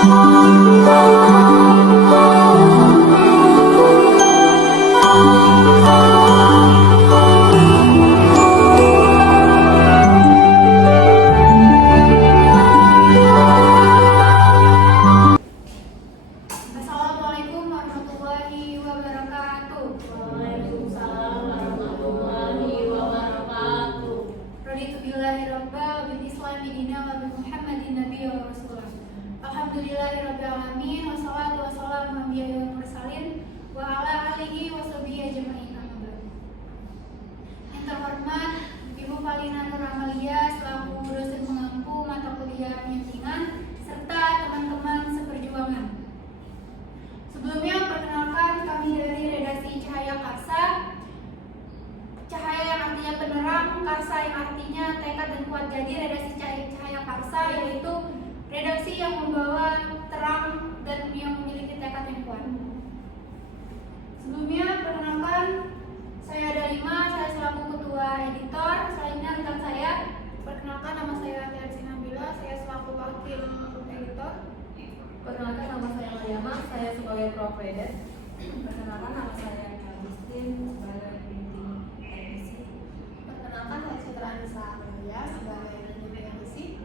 Assalamualaikum warahmatullahi wabarakatuh. Waalaikumsalam warahmatullahi wabarakatuh. Raditu billahi rabba bil islami dina wa bi Muhammadin nabiyya wa rasulah. Alhamdulillahi rabbil alamin wassalatu wassalamu ala anbiya'il mursalin wa ala alihi wa sahbihi ajmain. Yang terhormat Ibu Falina Nur Amalia selaku dosen pengampu mata kuliah penyuntingan serta teman-teman seperjuangan. Sebelumnya perkenalkan kami dari redaksi Cahaya Karsa. Cahaya yang artinya penerang, Karsa yang artinya tekad dan kuat. Jadi redaksi Cahaya Karsa yaitu redaksi yang membawa terang dan yang memiliki tekad yang kuat. Sebelumnya perkenalkan saya ada Lima, saya selaku ketua editor. Selanjutnya rekan saya. Perkenalkan nama saya Tiarsi Nabila, saya selaku wakil editor. Perkenalkan nama saya Mariama, saya sebagai provider. Perkenalkan nama saya Agustin sebagai printing teknisi. Perkenalkan saya Citra Anissa Amelia sebagai manajemen edisi.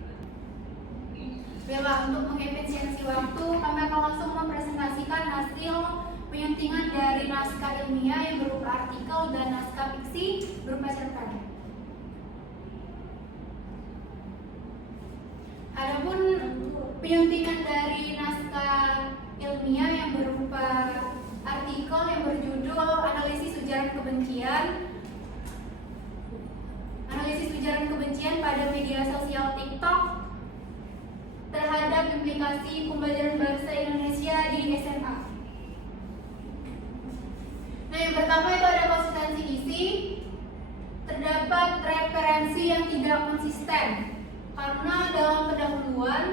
Baiklah, untuk mengefisiensi waktu, kami akan langsung mempresentasikan hasil penyuntingan dari naskah ilmiah yang berupa artikel dan naskah fiksi berupa cerpen. Adapun penyuntingan dari naskah ilmiah yang berupa artikel yang berjudul Analisis Ujaran Kebencian pada media sosial TikTok terhadap implikasi pembelajaran bahasa Indonesia di SMA. Nah, yang pertama itu ada konsistensi isi. Terdapat referensi yang tidak konsisten karena dalam pendahuluan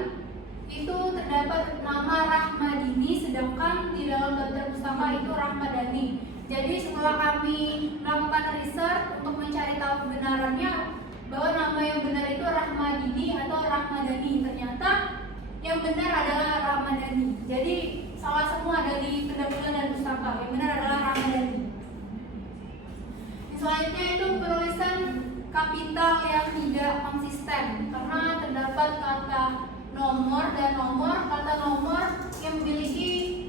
itu terdapat nama Rahmadini, sedangkan di dalam daftar pustaka itu Rahmadani. Jadi setelah kami melakukan research untuk mencari tahu kebenarannya bahwa nama yang benar itu Rahmadini atau Rahmadani, ternyata yang benar adalah Rahmadani. Jadi salah semua dari pendahuluan dan pustaka, yang benar adalah Rahmadani. Selanjutnya itu penulisan kapital yang tidak konsisten karena terdapat kata nomor dan kata nomor yang memiliki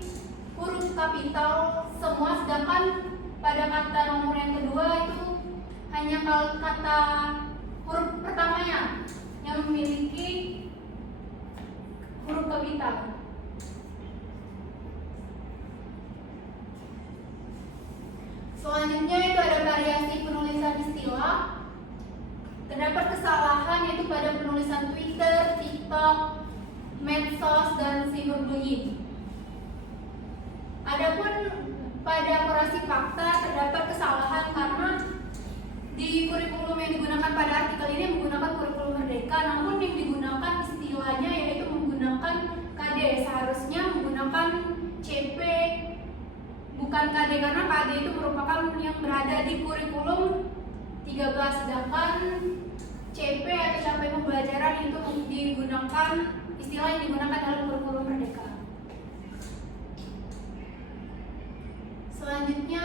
huruf kapital semua, sedangkan pada kata nomor yang kedua itu hanya kata huruf pertamanya yang memiliki huruf kapital. Selanjutnya itu ada variasi penulisan istilah. Terdapat kesalahan yaitu pada penulisan Twitter, TikTok, medsos, dan cyberbullying. Adapun pada akurasi fakta terdapat kesalahan karena di kurikulum yang digunakan pada artikel ini menggunakan kurikulum Merdeka, namun yang digunakan istilahnya yaitu menggunakan KD. Seharusnya menggunakan CP bukan KD karena KD itu merupakan yang berada di kurikulum 13, sedangkan CP atau capaian pembelajaran itu digunakan istilah yang digunakan dalam kurikulum Merdeka. Selanjutnya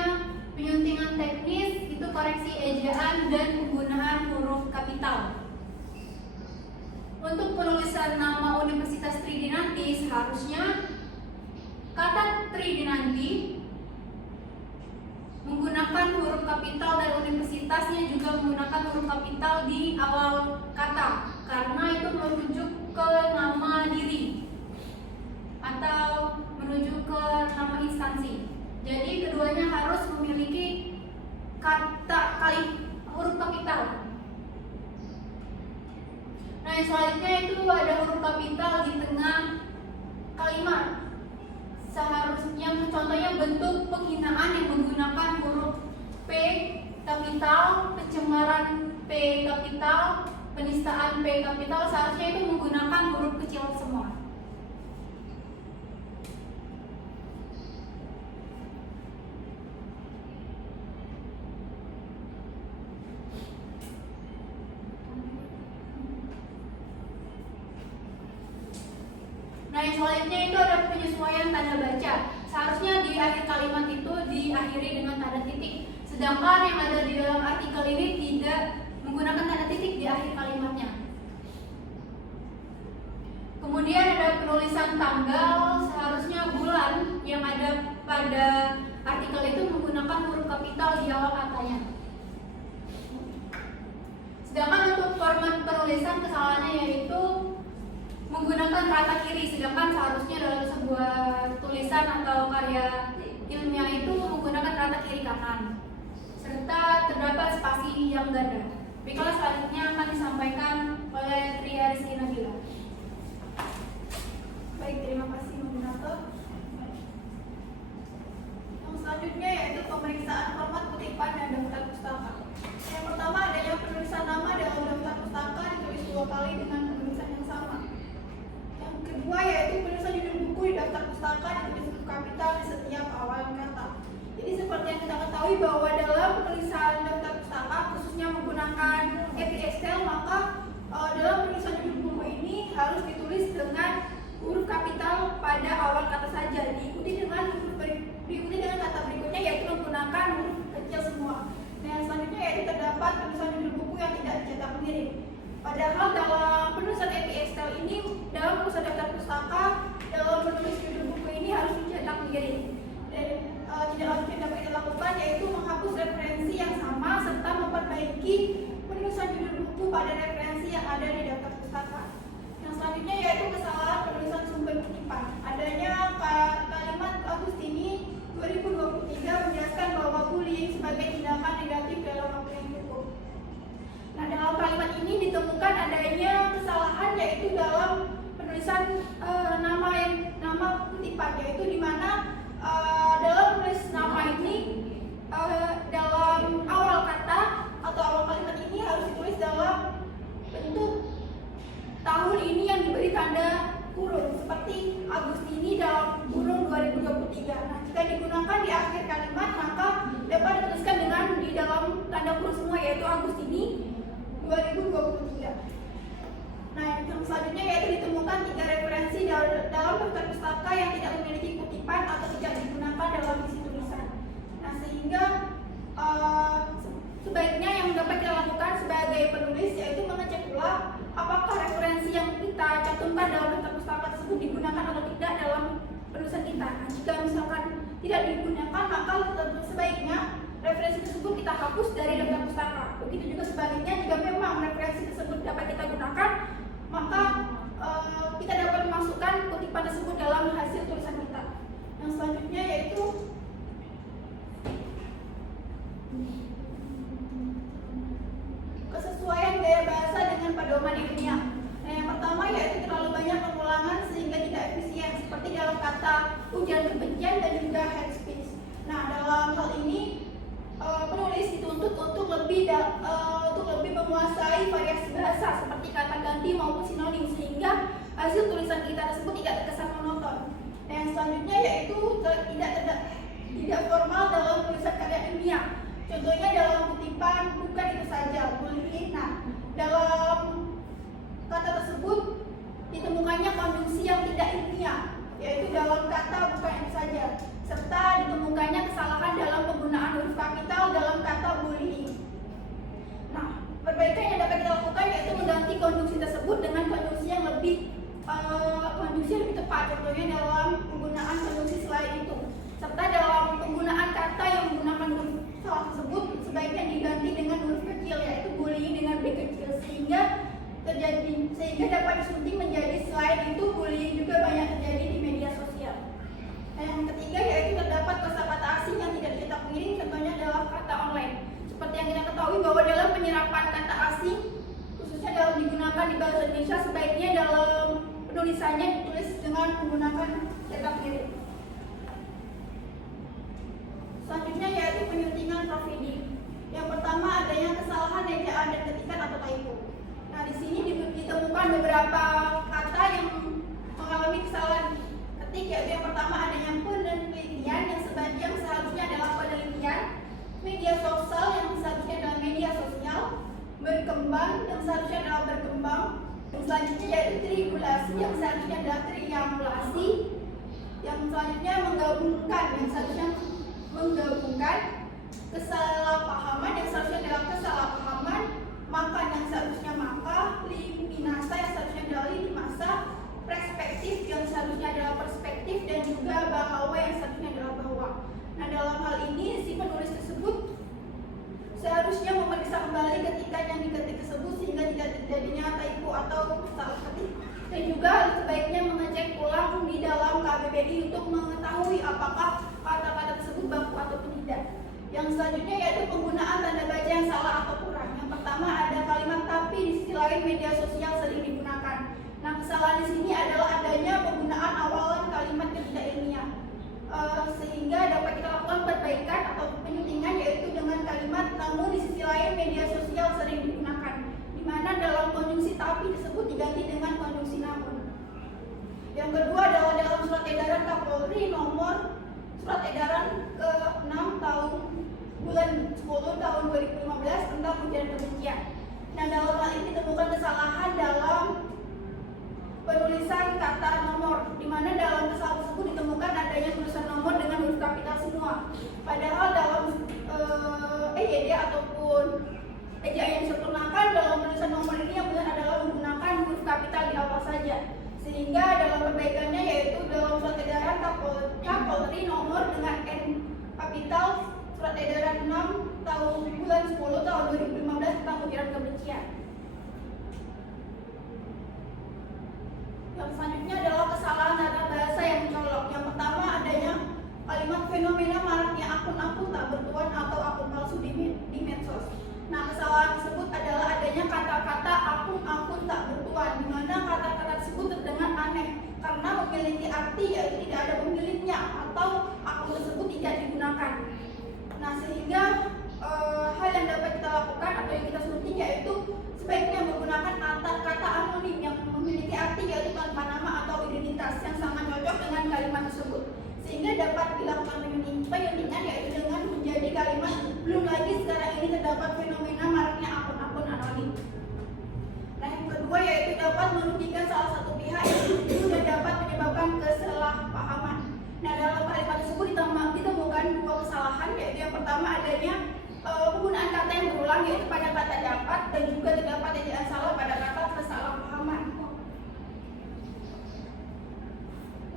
penyuntingan teknis itu koreksi ejaan dan penggunaan huruf kapital. Untuk penulisan nama Universitas Tridinanti seharusnya kata Tridinanti menggunakan huruf kapital dan universitasnya juga menggunakan huruf kapital di awal kata karena itu merujuk ke nama diri atau menuju ke nama instansi. Jadi keduanya harus memiliki huruf kapital. Nah, yang selanjutnya itu ada huruf kapital di tengah kalimat. Seharusnya contohnya bentuk penghinaan yang menggunakan huruf P kapital, pencemaran P kapital, penistaan P kapital, seharusnya itu menggunakan huruf kecil semua. Nah, yang selanjutnya itu ada penyesuaian tanda baca. Seharusnya di akhir kalimat itu diakhiri dengan tanda titik. Sedangkan yang ada di dalam artikel ini tidak menggunakan tanda titik di akhir kalimatnya. Kemudian ada penulisan tanggal. Seharusnya bulan yang ada pada artikel itu menggunakan huruf kapital di awal katanya. Sedangkan untuk format penulisan kesalahannya yaitu menggunakan rata kiri, sedangkan seharusnya dalam sebuah tulisan atau karya ilmiah itu menggunakan rata kiri kanan, serta terdapat spasi yang ganda. Baiklah, selanjutnya akan disampaikan oleh Tria Rizky Nabila. Baik, terima kasih moderator. Yang selanjutnya yaitu pemeriksaan format kutipan dan daftar pustaka. Yang pertama, adanya penulisan nama dalam daftar pustaka ditulis 2 kali dengan penulisan yang sama. Yang kedua yaitu penulisan judul buku di daftar pustaka ditulis huruf kapital di setiap awal kata. Jadi seperti yang kita ketahui bahwa dalam penulisan daftar pustaka khususnya menggunakan EPSTL, maka dalam penulisan judul buku ini harus ditulis dengan huruf kapital pada awal kata saja, diikuti dengan kata berikutnya yaitu menggunakan huruf kecil semua. Nah, yang selanjutnya yaitu terdapat penulisan judul buku yang tidak dicetak mengirim. Padahal dalam penulisan EPSTL ini, dalam penulisan daftar pustaka, dalam menulis judul buku ini harus dicetak mengirim. Dan tidak lanjut yang dapat dilakukan yaitu menghapus referensi yang sama serta memperbaiki penulisan judul buku pada referensi yang ada di daftar pustaka. Yang selanjutnya yaitu kesalahan penulisan sumber kutipan. Adanya kalimat Agustini 2023 menjelaskan bahwa bullying sebagai tindakan negatif dalam waktu yang cukup. Nah, dalam kalimat ini ditemukan adanya kesalahan yaitu dalam penulisan nama kutipan, yaitu di mana dalam menulis nama ini dalam awal kata atau awal kalimat ini harus ditulis dalam bentuk tahun ini yang diberi tanda kurung seperti Agustini dalam kurung 2023. Nah, jika digunakan di akhir kalimat maka dapat dituliskan dengan di dalam tanda kurung semua yaitu Agustini 2023. Nah, yang selanjutnya yaitu ditemukan 3 referensi dalam daftar pustaka yang tidak memiliki kutipan atau tidak digunakan dalam isi tulisan. Nah, sehingga sebaiknya yang dapat kita lakukan sebagai penulis yaitu mengecek ulang apakah referensi yang kita cantumkan dalam daftar pustaka tersebut digunakan atau tidak dalam penulisan kita. Nah, jika misalkan tidak digunakan maka sebaiknya referensi tersebut kita hapus dari daftar pustaka. Begitu juga sebaliknya, jika memang referensi tersebut dapat kita gunakan, maka kita dapat memasukkan kutipan tersebut dalam hasil tulisan kita. Yang selanjutnya yaitu kesesuaian gaya bahasa dengan pedoman ilmiah. Nah, yang pertama yaitu terlalu banyak pengulangan sehingga tidak efisien, seperti dalam kata ujaran kebencian dan juga hate speech. Nah, dalam hal ini penulis dituntut untuk lebih menguasai variasi bahasa seperti kata ganti maupun sinonim sehingga hasil tulisan kita tersebut tidak terkesan monoton. Nah, yang selanjutnya yaitu tidak formal dalam tulisan karya ilmiah. Contohnya dalam kutipan bukan itu saja, bullying. Nah, dalam kata tersebut ditemukannya konjungsi yang tidak ilmiah, yaitu dalam kata bukan itu saja, serta ditemukannya kesalahan dalam penggunaan huruf kapital dalam kata bullying. Nah, perbaikan yang dapat kita lakukan yaitu mengganti konjungsi tersebut dengan konjungsi yang lebih tepat, contohnya dalam penggunaan konjungsi selain itu, serta dalam penggunaan kata yang menggunakan huruf salah tersebut sebaiknya diganti dengan huruf kecil yaitu bullying dengan B kecil sehingga dapat disunting menjadi selain itu bullying juga banyak terjadi di media sosial. Nah, yang ketiga yaitu terdapat kosakata asing yang tidak dicetak mengirim, contohnya dalam kata online. Seperti yang kita ketahui bahwa dalam penyerapan kata asing khususnya dalam digunakan di bahasa Indonesia sebaiknya dalam penulisannya ditulis dengan menggunakan cetak mengirim. Selanjutnya yaitu penyuntingan profidi. Yang pertama adanya kesalahan ejaan dan ketikan atau typo. Nah, di sini ditemukan beberapa kata yang mengalami kesalahan ketik, yaitu yang pertama adanya penelitian yang seharusnya adalah penelitian, media sosial yang seharusnya adalah media sosial, berkembang yang seharusnya adalah berkembang, Yang selanjutnya yaitu triangulasi, yang seharusnya adalah triangulasi. Yang selanjutnya menggabungkan, yang seharusnya menggabungkan. Kesalahpahaman, yang seharusnya adalah kesalahpahaman. Makan, yang seharusnya maka. Liminasa, yang seharusnya adalah limasa. Perspektif, yang seharusnya adalah perspektif. Dan juga bahwa, yang seharusnya adalah bahwa. Nah, dalam hal ini si penulis tersebut seharusnya memeriksa kembali ketikan yang diketik tersebut sehingga tidak terjadinya typo atau salah ketik. Dan juga sebaiknya mengecek ulang di dalam KBBI untuk mengetahui apakah kata-kata tersebut baku ataupun tidak. Yang selanjutnya yaitu penggunaan tanda baca yang salah atau kurang. Yang pertama ada kalimat tapi di sisi lain media sosial sering digunakan. Nah, kesalahan di sini adalah adanya penggunaan awalan kalimat yang tidak ilmiah. Sehingga dapat kita lakukan perbaikan atau penyutingan yaitu dengan kalimat namun di sisi lain media sosial sering digunakan, di mana dalam konjungsi tapi tersebut diganti dengan konjungsi namun. Yang kedua adalah dalam surat edaran Kapolri nomor surat edaran ke-6 tahun bulan 10 tahun 2015 tentang ujaran kebencian. Nah, dalam hal ini ditemukan kesalahan dalam penulisan kata nomor, di mana dalam kesalahan tersebut ditemukan adanya tulisan nomor dengan huruf kapital semua. Padahal dalam EYD ataupun ejaan yang disempurnakan dalam tulisan nomor ini yang benar adalah menggunakan huruf kapital di awal saja. Sehingga dalam perbaikannya yaitu dalam surat edaran Kapolri nomor dengan N kapital surat edaran 6 tahun bulan 10 tahun 2015 tentang ujaran kebencian. Yang selanjutnya adalah kesalahan tata bahasa yang mencolok. Yang pertama adanya kalimat fenomena maraknya akun-akun tak bertuan atau akun palsu di medsos. Nah, kesalahan tersebut adalah adanya kata-kata akun-akun tak bertuan, di mana kata-kata tersebut terdengar aneh karena memiliki arti yaitu tidak ada pemiliknya atau akun tersebut tidak digunakan. Nah, sehingga hal yang dapat kita lakukan atau yang kita suntik yaitu sebaiknya menggunakan kata anonim yang memiliki arti yaitu tanpa nama atau identitas yang sangat cocok dengan kalimat tersebut, sehingga dapat dilakukan penyuntingan yaitu dengan menjadi kalimat belum lagi sekarang ini terdapat fenomena maraknya akun-akun anonim. Nah, yang kedua yaitu dapat merugikan salah satu pihak itu dan dapat menyebabkan kesalahpahaman. Nah, dalam kalimat tersebut ditemukan dua kesalahan, yaitu yang pertama adanya penggunaan kata yang berulang yaitu pada kata dapat dan juga terdapat ejaan salah pada kata kesalahpahaman.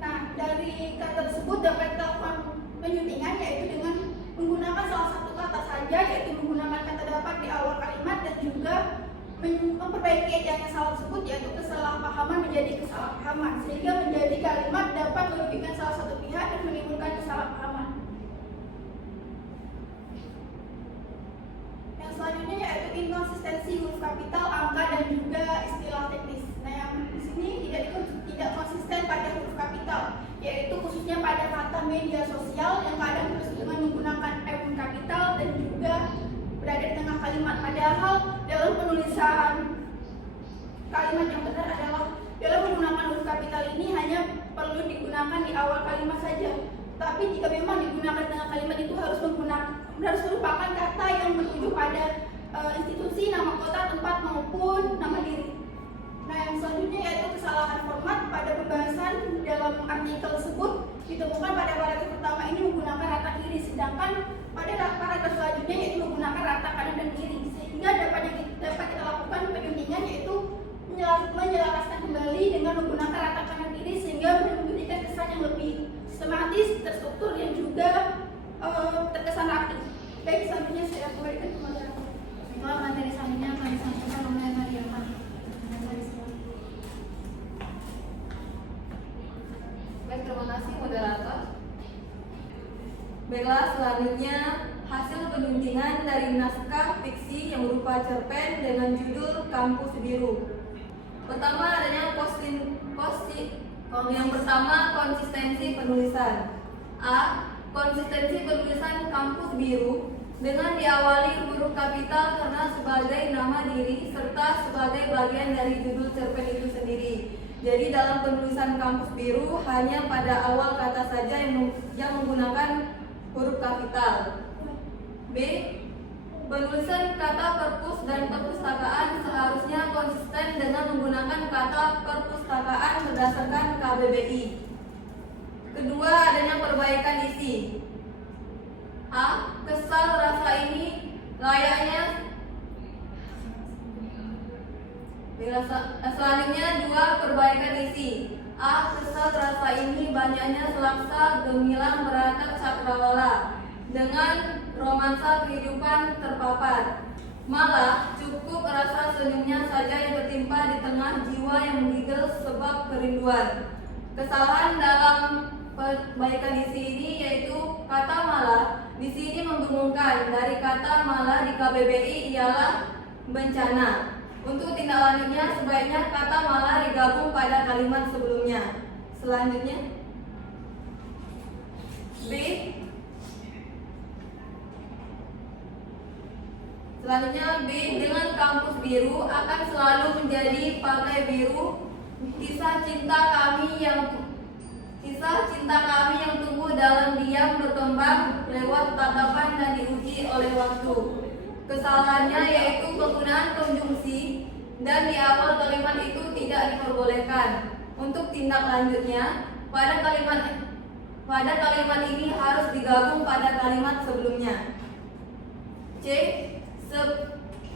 Nah, dari kata tersebut dapat dilakukan penyuntingan yaitu dengan menggunakan salah satu kata saja yaitu menggunakan kata dapat di awal kalimat dan juga memperbaiki ejaan yang salah tersebut yaitu kesalahpahaman menjadi kesalahpahaman sehingga menjadi kalimat dapat merugikan salah satu pihak dan menimbulkan kesalahpahaman. Selanjutnya yaitu inkonsistensi huruf kapital, angka dan juga istilah teknis. Nah, yang di sini tidak konsisten pada huruf kapital, yaitu khususnya pada kata media sosial yang kadang terus dengan menggunakan M kapital dan juga berada di tengah kalimat. Padahal dalam penulisan kalimat yang benar adalah dalam menggunakan huruf kapital ini hanya perlu digunakan di awal kalimat saja. Tapi jika memang digunakan di tengah kalimat itu harus merupakan kata yang menuju pada institusi, nama kota, tempat maupun nama diri. Nah, yang selanjutnya yaitu kesalahan format pada pembahasan dalam artikel tersebut ditemukan pada paragraf pertama ini menggunakan rata kiri, sedangkan pada paragraf selanjutnya yaitu menggunakan rata kanan dan kiri, sehingga dapat kita lakukan penyuntingan yaitu menyelaraskan kembali dengan menggunakan rata kanan kiri sehingga memberikan kesan yang lebih sistematis, terstruktur dan juga terkesan rapi. Baik, selanjutnya saya kembalikan ke moderator. Baiklah, materi selanjutnya akan disampaikan oleh Mariana. Baik, terima kasih moderator. Baiklah, selanjutnya hasil penyuntingan dari naskah fiksi yang berupa cerpen dengan judul Kampus Biru. Pertama adanya yang pertama konsistensi penulisan. A. Konsistensi penulisan Kampus Biru dengan diawali huruf kapital karena sebagai nama diri serta sebagai bagian dari judul cerpen itu sendiri. Jadi dalam penulisan Kampus Biru hanya pada awal kata saja yang menggunakan huruf kapital. B. Penulisan kata perpus dan perpustakaan seharusnya konsisten dengan menggunakan kata perpustakaan berdasarkan KBBI. Kedua, adanya perbaikan isi. A. Kesal rasa ini layaknya. Selanjutnya, 2. Perbaikan isi. A. Kesal rasa ini banyaknya selaksa gemilang beratap cakrawala dengan romansa kehidupan terpapar. Malah cukup rasa senyumnya saja yang tertimpa di tengah jiwa yang menggigil sebab kerinduan. Kesalahan dalam perbaikan isi ini yaitu kata malah di sini membingungkan. Dari kata malah di KBBI ialah bencana. Untuk tindak lanjutnya sebaiknya kata malah digabung pada kalimat sebelumnya. Selanjutnya B. Dengan kampus biru akan selalu menjadi partai biru. Kisah cinta kami yang tumbuh dalam diam berkembang lewat tatapan dan diuji oleh waktu. Kesalahannya yaitu penggunaan konjungsi dan di awal kalimat itu tidak diperbolehkan. Untuk tindak lanjutnya pada kalimat ini harus digabung pada kalimat sebelumnya.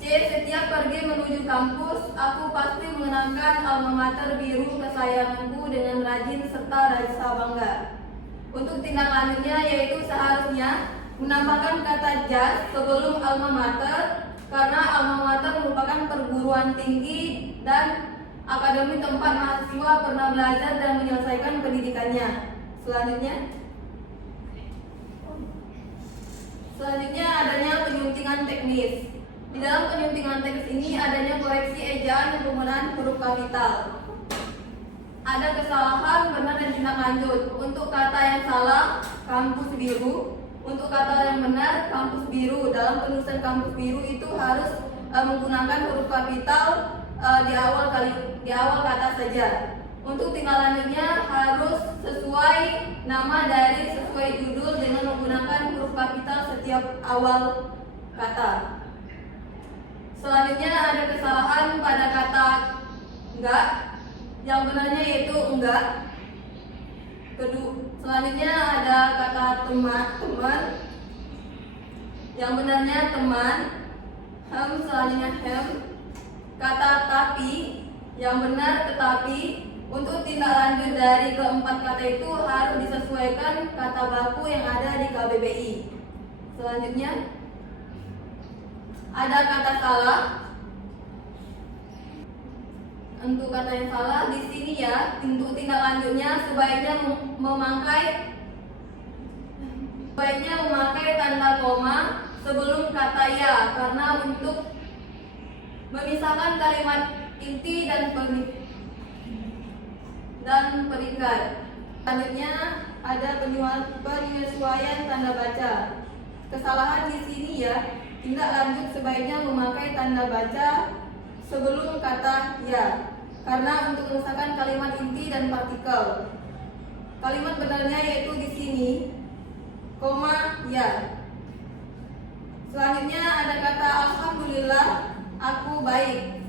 Setiap pergi menuju kampus, aku pasti mengenakan alma mater biru kesayanganku dengan rajin serta rasa bangga. Untuk tindak lanjutnya yaitu seharusnya menambahkan kata jas sebelum alma mater, karena alma mater merupakan perguruan tinggi dan akademi tempat mahasiswa pernah belajar dan menyelesaikan pendidikannya. Selanjutnya adanya penyuntingan teknis. Di dalam penyuntingan teknis ini adanya koreksi ejaan dan penggunaan huruf kapital. Ada kesalahan, benar dan tindak lanjut. Untuk kata yang salah, kampus biru. Untuk kata yang benar, kampus biru. Dalam penulisan kampus biru itu harus menggunakan huruf kapital di awal kata saja. Untuk tindak lanjutnya harus sesuai nama dari sesuai judul dengan menggunakan huruf kapital setiap awal kata. Selanjutnya ada kesalahan pada kata enggak, yang benarnya yaitu enggak. Selanjutnya ada kata teman, yang benarnya teman. Selanjutnya kata tapi, yang benar tetapi. Untuk tindak lanjut dari keempat kata itu harus disesuaikan kata baku yang ada di KBBI. Selanjutnya ada kata salah. Untuk kata yang salah di sini ya, untuk tindak lanjutnya sebaiknya memakai tanda koma sebelum kata ya, karena untuk memisahkan kalimat inti dan peringkat. Selanjutnya ada penyesuaian tanda baca. Kesalahan di sini ya, tindak lanjut sebaiknya memakai tanda baca sebelum kata ya, karena untuk memisahkan kalimat inti dan partikel. Kalimat benarnya yaitu di sini, koma ya. Selanjutnya ada kata alhamdulillah, aku baik.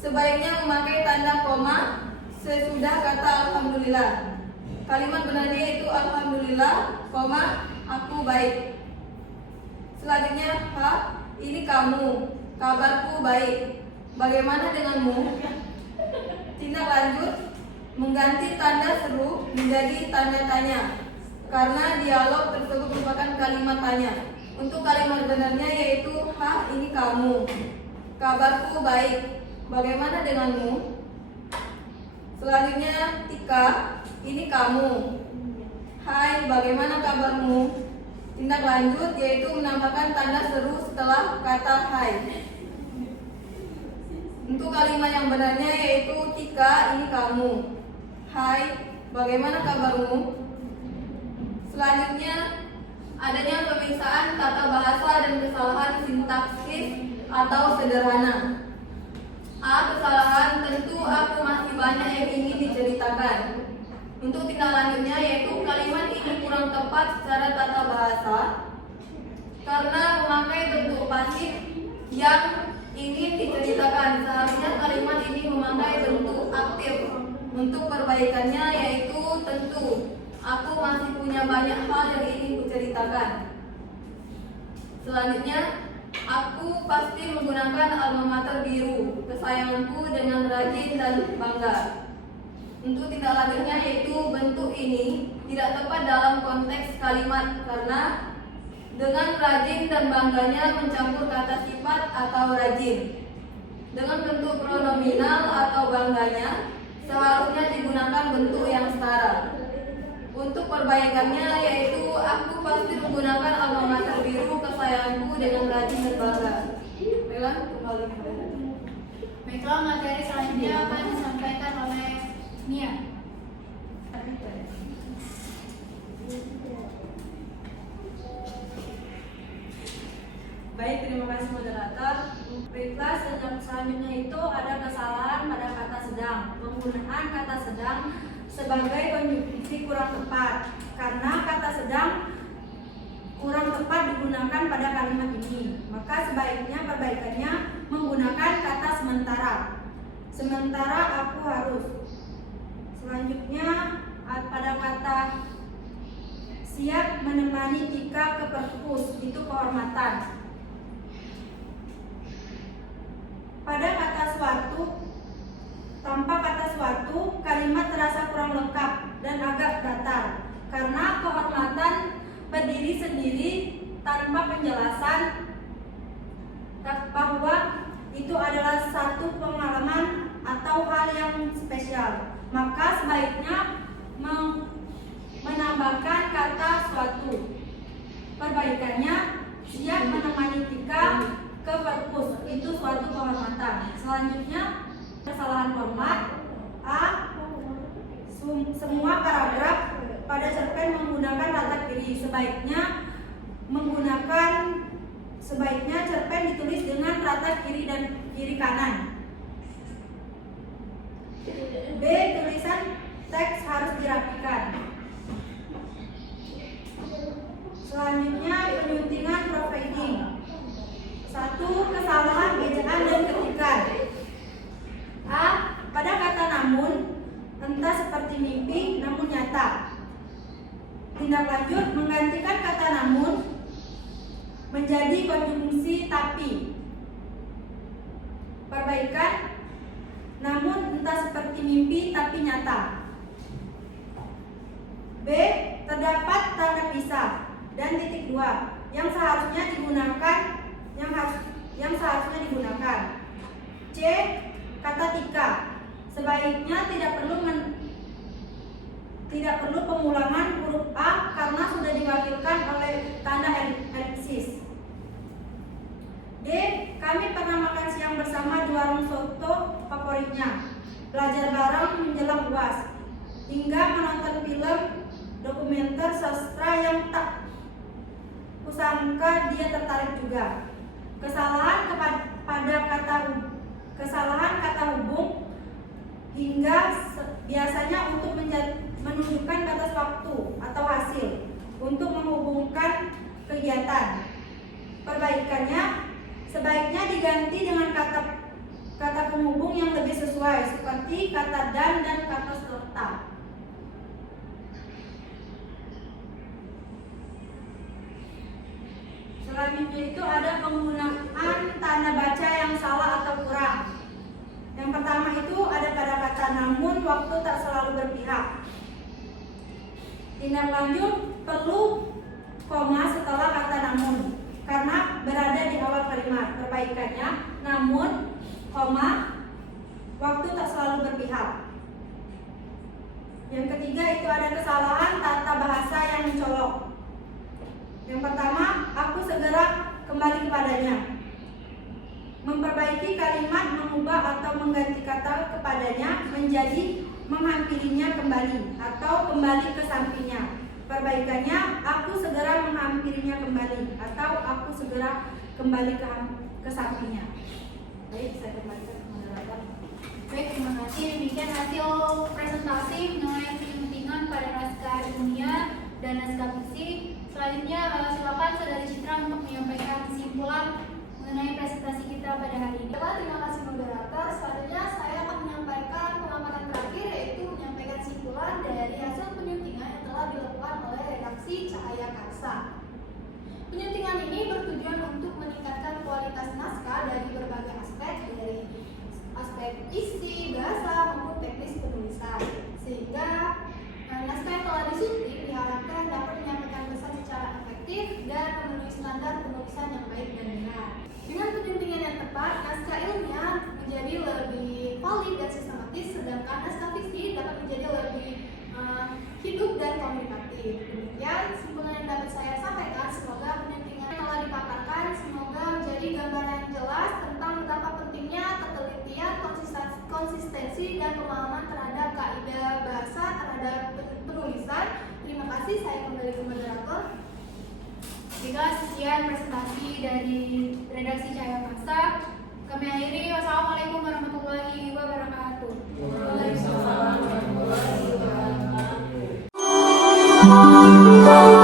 Sebaiknya memakai tanda koma sesudah kata alhamdulillah. Kalimat benarnya yaitu alhamdulillah, koma aku baik. Selanjutnya ini kamu, kabarku baik. Bagaimana denganmu? Tindak lanjut mengganti tanda seru menjadi tanda tanya, karena dialog tersebut merupakan kalimat tanya. Untuk kalimat benarnya yaitu ini kamu, kabarku baik. Bagaimana denganmu? Selanjutnya Tika, ini kamu. Hai, bagaimana kabarmu? Tindak lanjut yaitu menambahkan tanda seru setelah kata hai. Untuk kalimat yang benarnya yaitu Tika, ini kamu. Hai, bagaimana kabarmu? Selanjutnya adanya pemisahan tata bahasa dan kesalahan sintaksis atau sederhana. Kesalahan, tentu aku masih banyak yang ingin diceritakan. Untuk tindak lanjutnya yaitu kalimat ini kurang tepat secara tata bahasa. karena memakai bentuk pasif yang ingin diceritakan. Seharusnya kalimat ini memakai bentuk aktif. Untuk perbaikannya yaitu tentu aku masih punya banyak hal yang ingin kuceritakan. Selanjutnya, aku pasti menggunakan alma mater biru kesayanganku dengan rajin dan bangga. Untuk tindak lanjutnya yaitu bentuk ini tidak tepat dalam konteks kalimat karena dengan rajin dan bangganya mencampur kata sifat atau rajin. Dengan bentuk pronominal atau bangganya seharusnya digunakan bentuk yang setara. Untuk perbaikannya yaitu aku pasti menggunakan alma mater biru kesayanganku dengan rajin dan bangga. Baiklah, kembali kepada Baiklah, materi selanjutnya akan disampaikan oleh Nia. Baik, terima kasih moderator. Baiklah, selanjutnya itu ada kesalahan pada kata sedang. Penggunaan kata sedang sebagai konjungsi kurang tepat karena kata sedang kurang tepat digunakan pada kalimat ini. Maka sebaiknya perbaikannya menggunakan kata sementara. Sementara aku harus. Selanjutnya pada kata siap menemani Tika ke perpus, itu kehormatan. Pada kata suatu, tanpa kata suatu, kalimat terasa kurang lengkap dan agak datar karena kehormatan berdiri sendiri tanpa penjelasan bahwa itu adalah satu pengalaman atau hal yang spesial. Maka sebaiknya menambahkan kata suatu. Perbaikannya siap menemani Tika ke perpus, itu suatu kehormatan. Selanjutnya kesalahan format A. Semua paragraf pada cerpen menggunakan rata kiri. Sebaiknya cerpen ditulis dengan rata kiri dan kiri kanan. B. Tulisan teks harus dirapikan. Selanjutnya penyuntingan proofreading. 1. Kesalahan ejaan dan ketikan. A. Pada kata namun, entah seperti mimpi namun nyata. Tindak lanjut menggantikan kata namun menjadi konjungsi tapi. Perbaikan, namun entah seperti mimpi tapi nyata. B. Terdapat tanda pisah dan titik 2 yang seharusnya digunakan. C. Kata Tika sebaiknya tidak perlu pengulangan huruf A karena sudah diwakilkan oleh tanda elipsis. D. Kami pernah makan siang bersama di warung soto favoritnya, belajar bareng menjelang UAS, hingga menonton film dokumenter sastra yang tak kusangka dia tertarik juga. Kesalahan kata hubung hingga biasanya untuk menunjukkan batas waktu atau hasil untuk menghubungkan kegiatan. Perbaikannya sebaiknya diganti dengan kata penghubung yang lebih sesuai seperti kata dan kata serta. Selanjutnya itu ada penggunaan tanda baca yang salah atau kurang. Yang pertama itu ada pada kata namun waktu tak selalu berpihak. Tindak lanjut perlu koma setelah kata namun karena berada di awal kalimat. Perbaikannya namun koma waktu tak selalu berpihak. Yang ketiga itu ada kesalahan tata bahasa yang mencolok. Yang pertama, aku segera kembali kepadanya. Memperbaiki kalimat mengubah atau mengganti kata kepadanya menjadi menghampirinya kembali atau kembali ke sampingnya. Perbaikannya, aku segera menghampirinya kembali atau aku segera kembali ke sampingnya. Baik, saya kembalikan ke moderator. Baik, terima kasih. Demikian hasil presentasi mengenai penyuntingan pada naskah ilmiah dan naskah fisik. Selanjutnya silakan Saudari Citra untuk menyampaikan kesimpulan mengenai presentasi kita pada hari ini. Terima kasih moderator. Selanjutnya saya akan menyampaikan pemaparan terakhir, yaitu menyampaikan kesimpulan dari hasil penyuntingan yang telah dilakukan oleh redaksi Cahaya Karsa. Penyuntingan ini bertujuan untuk meningkatkan kualitas naskah dari berbagai aspek, dari aspek isi, bahasa, maupun teknis penulisan, sehingga naskah yang telah disunting diharapkan dapat menyampaikan pesan secara efektif dan memenuhi standar penulisan yang baik dan benar. Dengan penyuntingan yang tepat, naskah ilmiah menjadi lebih valid dan sistematis, sedangkan naskah fiksi dapat menjadi lebih hidup dan komunikatif. Demikian kesimpulan yang dapat saya sampaikan. Semoga penyuntingan yang telah dipaparkan semoga menjadi gambaran jelas tentang betapa pentingnya ketelitian, konsistensi, dan pemahaman terhadap kaidah bahasa terhadap penulisan. Terima kasih, saya kembali ke moderator. Jika sekian presentasi dari redaksi Cahaya Karsa, kami akhiri. Wassalamualaikum warahmatullahi wabarakatuh. Waalaikumsalam warahmatullahi wabarakatuh.